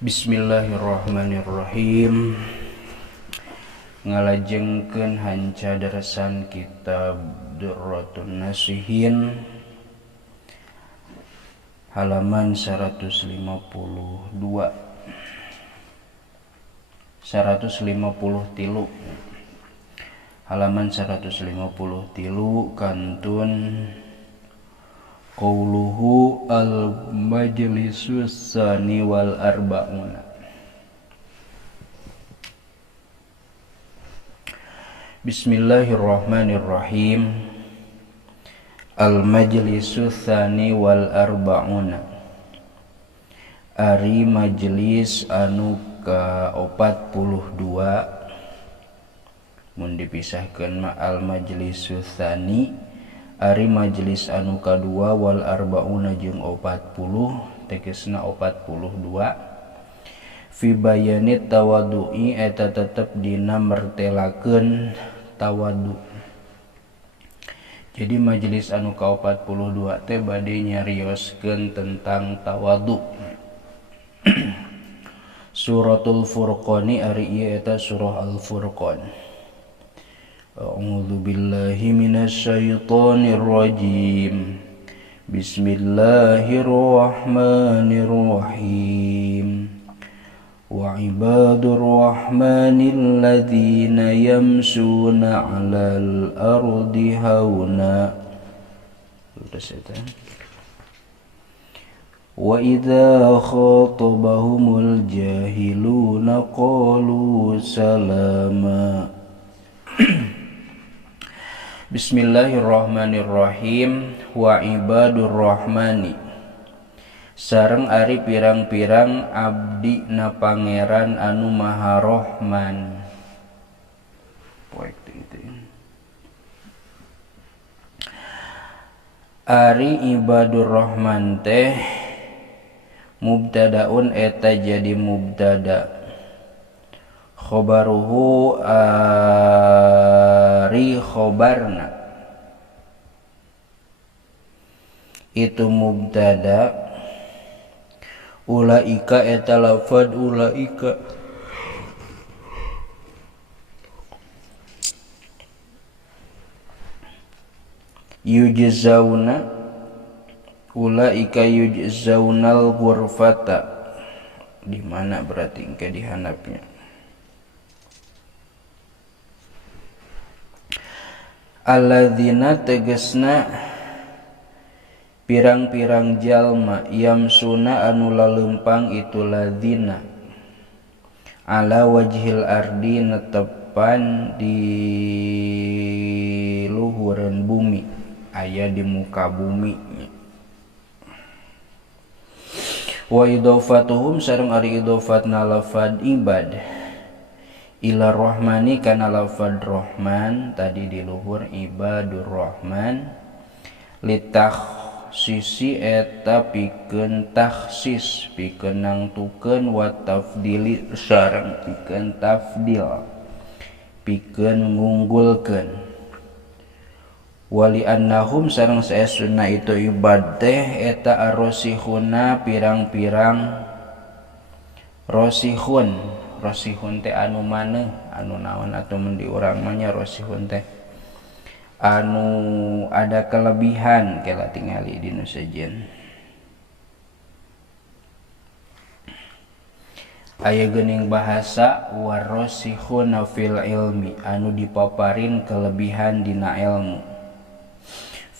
Bismillahirrahmanirrahim. Ngalajengkeun hanca darasan kitab Durratun Nasihin halaman 153 halaman 153 kantun qauluhu al-majlisus sani wal arba'una. Bismillahirrahmanirrahim. Al-majlisus sani wal arba'una, ari majelis anu ka 42. Mun dipisahkeun ma al-majlisus sani ari majelis anu kadua wal arbauna jeung 40 tegasna 42. Fi bayanit tawaddu'i eta tetep dina mertelakeun tawaddu. Jadi majelis anu ka 42 teh bade nyarioskeun tentang tawaddu. Suratul Furqani ari ieu eta surah Al-Furqan. A'udzu billahi minasyaitonir rajim. Bismillahirrahmanirrahim. Wa ibadur rahmanil ladzina yamshuna 'alal ardi hauna. Wa idza khatabahumul jahiluna qalu salama. Bismillahirrahmanirrahim. Wa ibadur rahmani, sareng ari pirang-pirang abdi na pangeran anu maha rahman. Ari ibadur rahman teh mubtadaun eta jadi mubtada. Khobaruhu ari khobarna itu mubtada. Ulaika eta lafad ulaika yujzauna, ulaika yujzaunal ghurfata. Di mana berarti engke dihandapnya? Alladzina tegasna pirang-pirang jalma yamsuna anu lalempang itu ladzina ala wajhil ardi netepan di luhureun bumi, aya di muka bumi. Wa idhofatuhum sareng ari idhofatna lafad ibad ila rahmani kana lafad rahman tadi di luhur ibadur rahman litakhsisi eta pikeun takhsis pikeun nangtukeun wa tafdili sareng pikeun tafdil pikeun ngunggulkeun. Wali annahum sareng saestuna itu ibad teh eta arosihuna pirang-pirang rosihun. Rosihun teh anu maneh, anu naon atuh mun di urang mah nya rosihun teh anu ada kelebihan kela tingali dinu sejen. Aya geuning bahasa warosihuna fil ilmi, anu dipaparin kelebihan dina ilmu.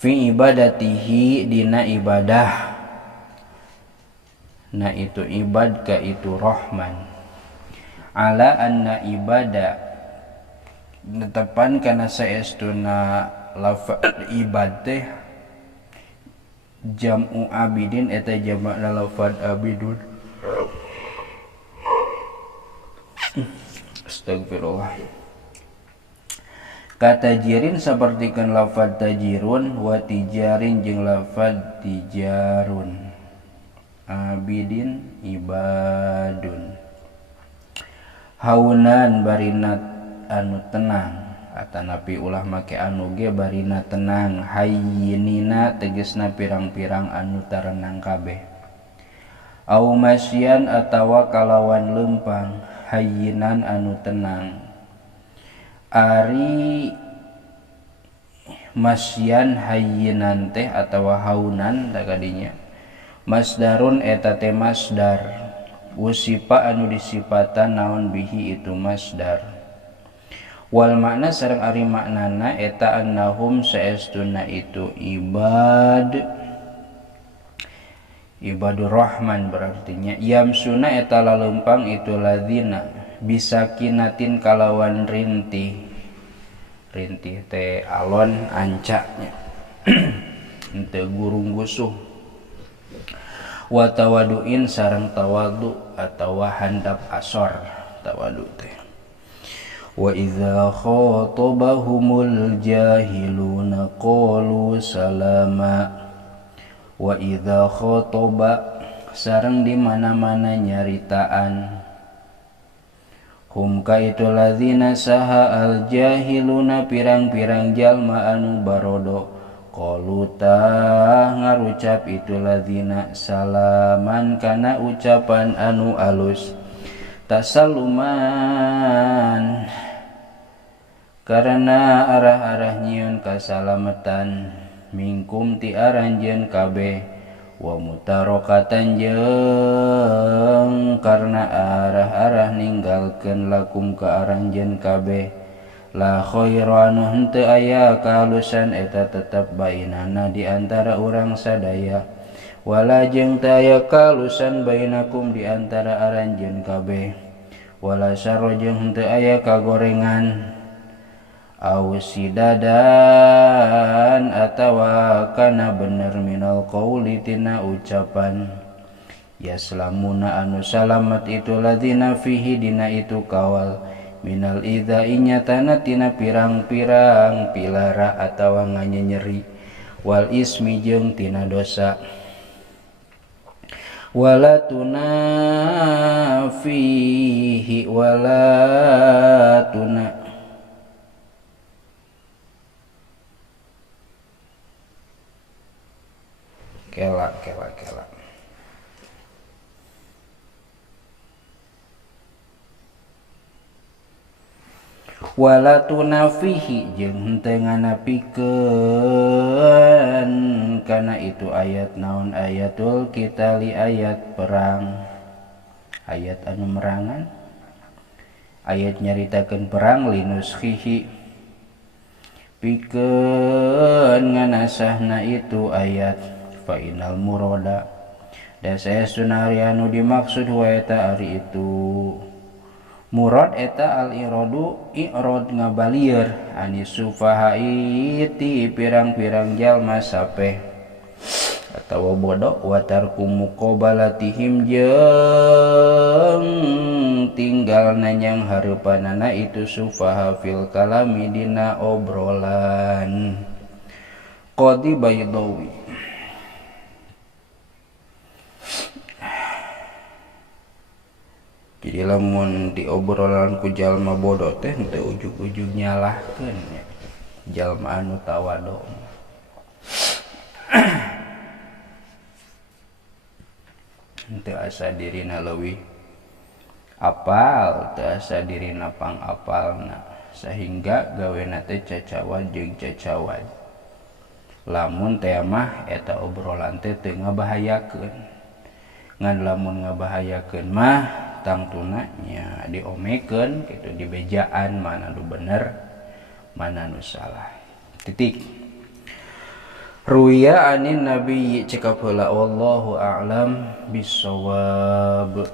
Fi ibadatihi dina ibadah, na itu ibad ka itu rahman. Ala anna ibada netepan kana saestuna lafaz ibad teh jam'u abidin eta jamakna lafaz abidun. Astagfirullah. Katajirin sapertikeun lafaz tajirun wa tijarin jeung lafaz tijarun. Abidin ibadun. Haunan barina anu tenang atanapi ulah make anu ge barina tenang. Hayyinina tegesna pirang-pirang anu tarenang kabeh. au masyan atawa kalawan lempang hayyinan anu tenang. Ari masyan hayyinan teh atawa haunan takadinya masdarun eta teh masdar usipa anu disipatan naon bihi itu masdar. Wal makna sareng ari maknana eta annahum saestuna itu ibadur rahman berartinya yamsuna eta lalempang itu ladzina bisakinatin kalawan rintih teh alon ancanya henteu gurung gusuh wa tawaduin sareng tawadu atawa handap asor tawadu teh. Wa idza khatabahumul jahiluna qalu salama. Wa idza khataba sareng di mana-mana nyaritaan hum ka itu ladzina saha al jahiluna pirang-pirang jalma anu barodo qalu tah ngarucap itu ladzina salaman kana ucapan anu alus tasaluman karena arah-arah nyieun kasalamatan mingkum ti aranjeun kabeh wa mutarokatan jeung karena arah-arah ninggalkeun lakum ka aranjeun kabeh la khairu anu henteu aya kahalusan eta tetep bainana di antara urang sadaya wala jeung teu aya kahalusan bainakum di antara aranjeun kabeh wala syarra jeung henteu aya kagorengan awsidadan atawa kana bener minal qauli tina ucapan yaslamuna anu salamat itu ladzina fihi dina itu kawal minal idza inyatana tina pirang-pirang pilara atawa nganyeri wal ismi jeung tina dosa wala tunafihi wala tuna kela wala tunafihi jeung henteu nganapikeun kana itu ayat naon ayatul qitali ayat perang ayat anu merangan ayat nyaritakeun perang linuskhihi pikeun nganasahna itu ayat fa inal murada da saestuna ari anu dimaksud wa eta ari itu murad eta al iradu irad ngabalieur anis sufahai ti pirang-pirang jalma sapeh atawa bodoh wa tarku muqabalatihim jeung tinggal nanyang hareupanana itu sufaha fil kalami dina obrolan. Qadi Baydawi jadi lamun di obrolan ku jalma bodoh teh henteu ujug-ujug nyalahkeun ya jalma anu tawado henteu asa dirina leuwih apal teu asa dirina pangapalna sehingga gawena teh cacawad jeung cacawad lamun teh mah eta obrolan teh teu ngabahayakeun ngan lamun ngabahayakeun mah tangtuna nya diomekeun kitu dibejaan mana nu bener mana nu salah titik. Ruya anin nabi cekap heula wallahu a'lam bissawab.